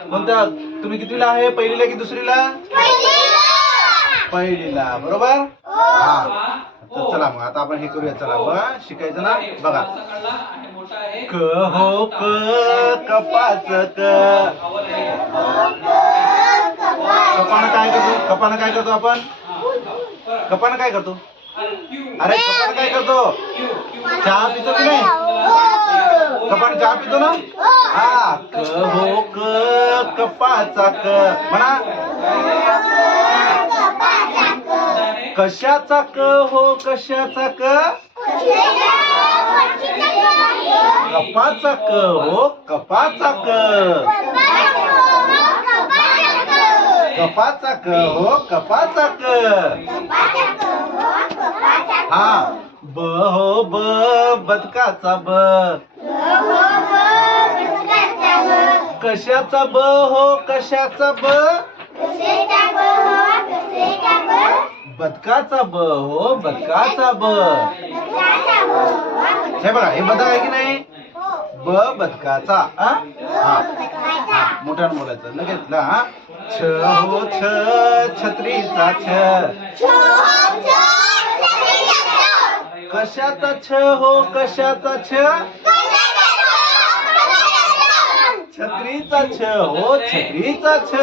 कोणत्या तुम्ही कितीला आहे? पहिलीला की दुसरीला? पहिलीला. बरोबर? हा. तर चला मग आता आपण हे करूया. चला बघा शिकायचं ना? बघा. क हो क कपाच क. कपानं काय करतो? कपानं काय करतो आपण? कपानं काय करतो? अरे कपानं काय करतो? चहा पितो की नाही? कपान चहा पितो ना? हा क हो क कपाचा क. म्हणा. कशाचा क हो कशाचा क? कपाचा क हो कपाचा क. कपाचा क हो कपाचा क. हा. ब हो ब बदकाचा ब. हो, कशाचा ब हो कशाचा ब? बदकाचा ब हो बदकाचा ब. हे बघा हे बदक आहे की नाही? ब बदकाचा हा? हा. हा मोठ्यानं बोलायचं. लगेच ला हा. छ हो छ छत्रीचा छ. कशाचा छ हो कशाचा छ? छत्रीचा छ हो छत्रीचा छ.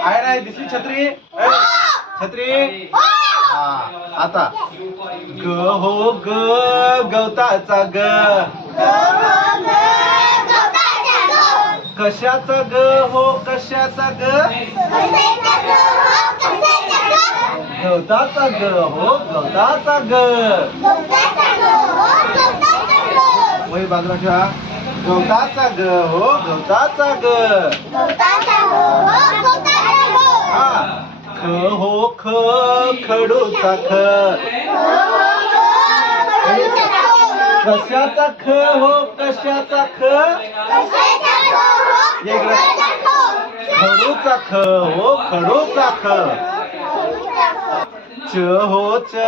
आहे नाही दिसली छत्री? छत्री? हा. आता. ग हो ग गवताचा ग. कशाचा ग हो कशाचा ग? गवताचा ग हो गवताचा ग. बाजूला ठेवा गवताचा ग हो गवताचा ग. हा ख हो ख खडूचा ख. कशाचा ख हो कशाचा ख? खडूचा ख हो खडूचा ख. च हो च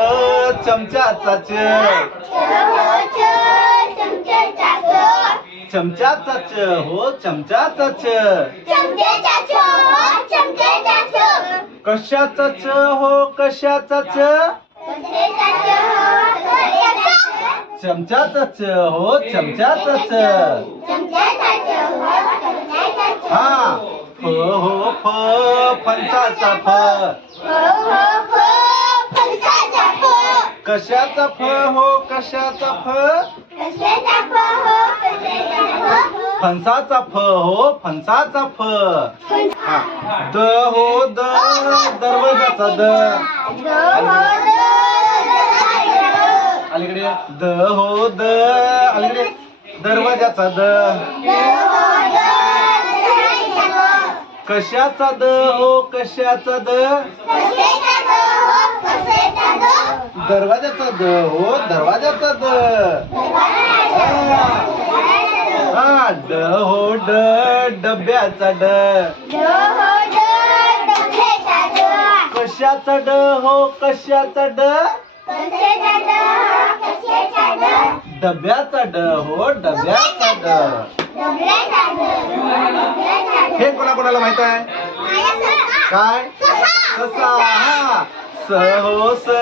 चमच्याचा च. चमच्याचा च हो चमच्याचा च कशाचा च हो कशाचा च चमच्याचा च हो चमच्याचा च हा. फ हो फ फणसाचा फ. कशाचा फ हो कशाचा फ? फणसाचा फ हो फणसाचा फ द हो द दरवाजाचा द. अलीकडे द हो द. अलीकडे दरवाजाचा द. कशाचा द हो कशाचा द? दरवाजाचा द हो दरवाजाचा द. हा ड हो ड डब्याचा ड कशाचा ड हो कशाचा ड डब्याचा ड हो डब्याचा ड हे कोणा कोणाला माहीत आहे? काय? ससा. हा. स हो स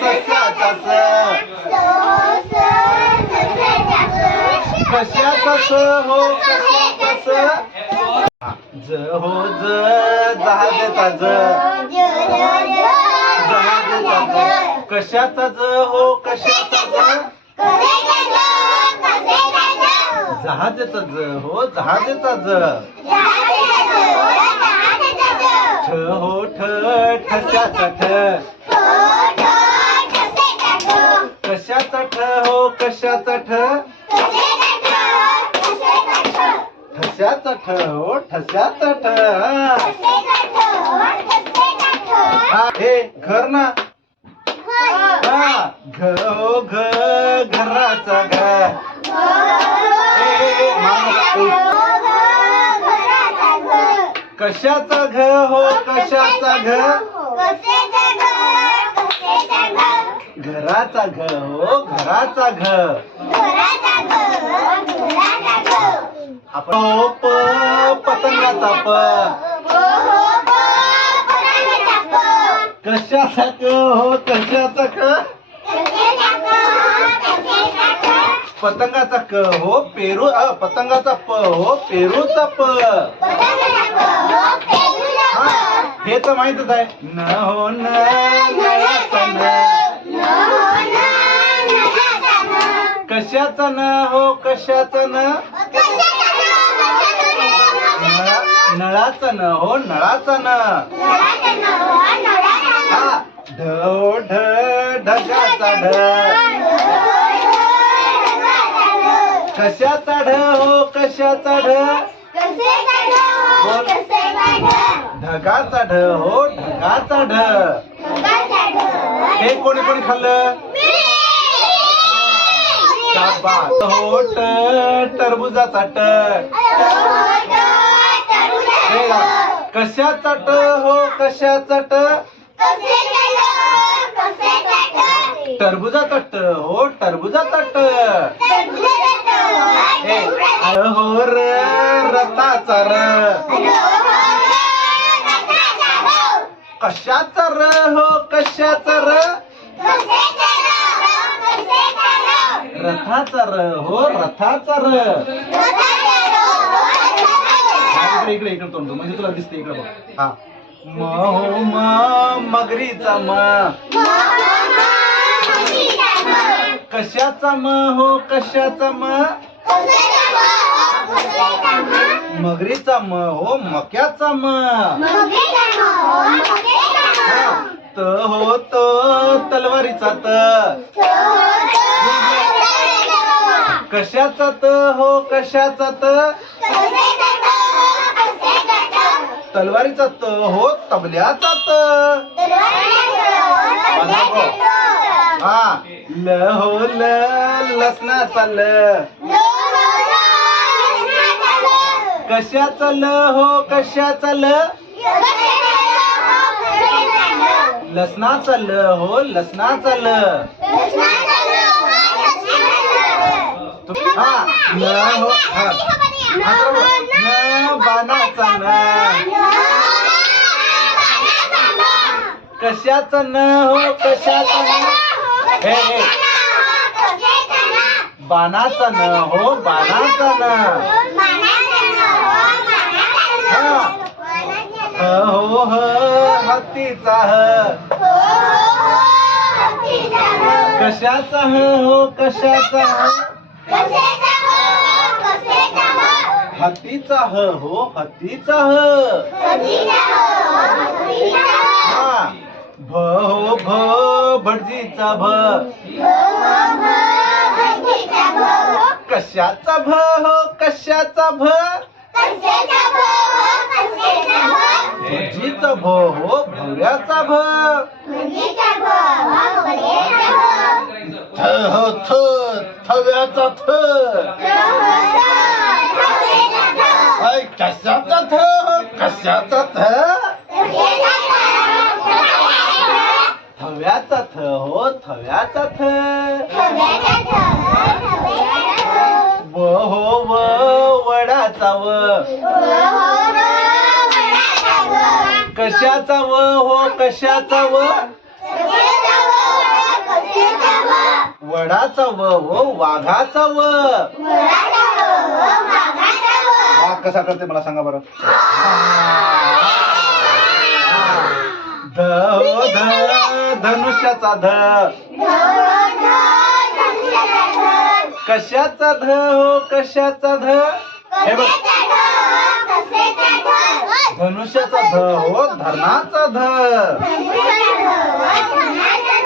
स. कस हो कस कस ज हो ज जहाजाचा ज जहाजाचा ज कशाचा ज हो कशाचा ज जहाजाचा ज हो जहाजाचा ज ठ हो ठ ठशाचा ठ. कशाचा ठ हो कशाचा ठ? ठशाचा ठ हो ठशाचा ठ हा. हे घर ना? हा घ घ घराचा घ ए, कशाचा घ हो कशाचा घ घराचा घ हो घराचा घ हो, आपण हो, प पतंगाचा प. कशाचा क हो, हो कशाचा क? पतंगाचा क हो पेरू पतंगाचा प हो पेरूचा प. हे तर माहितच आहे. न हो न न. कशाचा न हो कशाचा न? नळा- नळाचा न हो नळाचा न. हा ढ ढ ढगाचा ढ. कशाचा ढ हो कशाचा ढ? ढगाचा ढ हो ढगाचा ढ. हे कोणी कोणी खाल्लं? शाबास. हो ट टरबुजाचा ट. हे रा. कशाचा ट हो कशाचा ट टरबुजाचा ट हो टरबुजाचा ट हे हो र. रताचा र. कशाचा र हो कशाचा र रथाचा र हो रथाचा र. हा, इकडे इकडे इकडे तोंड म्हणजे तुला दिसते इकडे बघ. हा. म हो म मगरीचा म. कशाचा म हो कशाचा म? मगरीचा म हो मक्याचा म. हा, त हो त तलवारीचा त कशाचा त हो कशाचा त? तलवारीचा त हो तबल्याचा त. हा. ल हो ल लसणाचा ल. कशाचा ल हो कशाचा ल? लसणाचा ल हो लसणाचा ल. हा न हो हा. न बाणाचा न कशाचा न हो कशाचा न हे. बाणाचा न हो बाणाचा न. हो, हो. ह हत्तीचा ह. कशाचा ह हो कशाचा हो. हत्तीचा ह हो हत्तीचा ह. भ हो भ भटजीचा भ कशाचा भ हो कशाचा भ भटजीचा भ हो भव्याचा भ थ हो थ. थव्याचा थ. कशाचा थ हो कशाचा थ थव्याचा थ हो थव्याचा थ व हो व वडाचा व कशाचा व? हो कशाचा व? वडाचा व हो वाघाचा व. वाघ कसा करते मला सांगा बरं. ध ध धनुष्याचा ध. कशाचा ध हो कशाचा ध? हे बघ. धनुष्याचा ध हो धरणाचा ध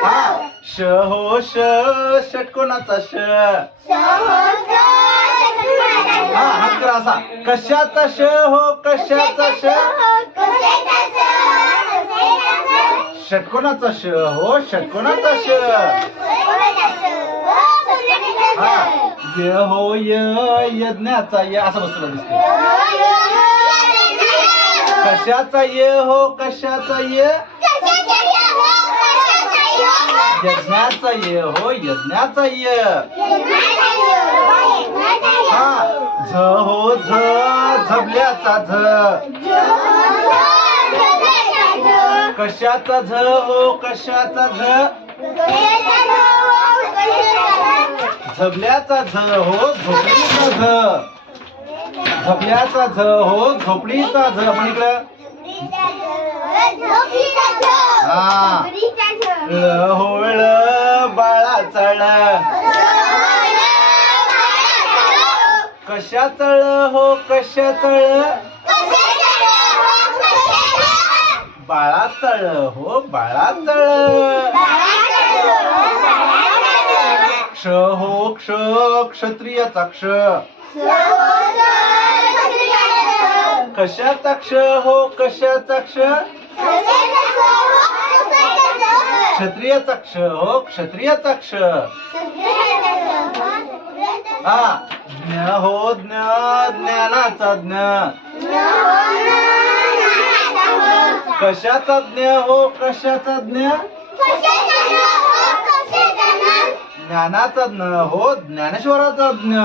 हा श हो श षटकोणाचा हा हात करा असा. कशाचा श हो कशाचा श? षटकोणाचा श हो षटकोणाचा श? हा य हो य यज्ञाचा य असं बसतो दिसते कशाचा य हो कशाचा य? यज्ञाचा य हो यज्ञाचा य. हा झ हो झ झबल्याचा झ. कशाचा झ हो कशाचा झ? झबल्याचा झ हो झोपडीचा झ. झबल्याचा झ हो झोपडीचा झ पण इकडं. हा. ळ हो ळ बाळाचा हो कशा चळ बाळा चळ हो बाळा चळ क्ष हो क्ष क्षत्रियाचा क्ष. कशाचा क्ष हो कशाचा क्ष क्षत्रियाचा क्ष हो क्षत्रियाचा क्ष हा ज्ञ हो ज्ञ ज्ञानाचा ज्ञ. कशाचा ज्ञ हो कशाचा ज्ञ? ज्ञानाचा ज्ञ हो ज्ञानेश्वराचा ज्ञ.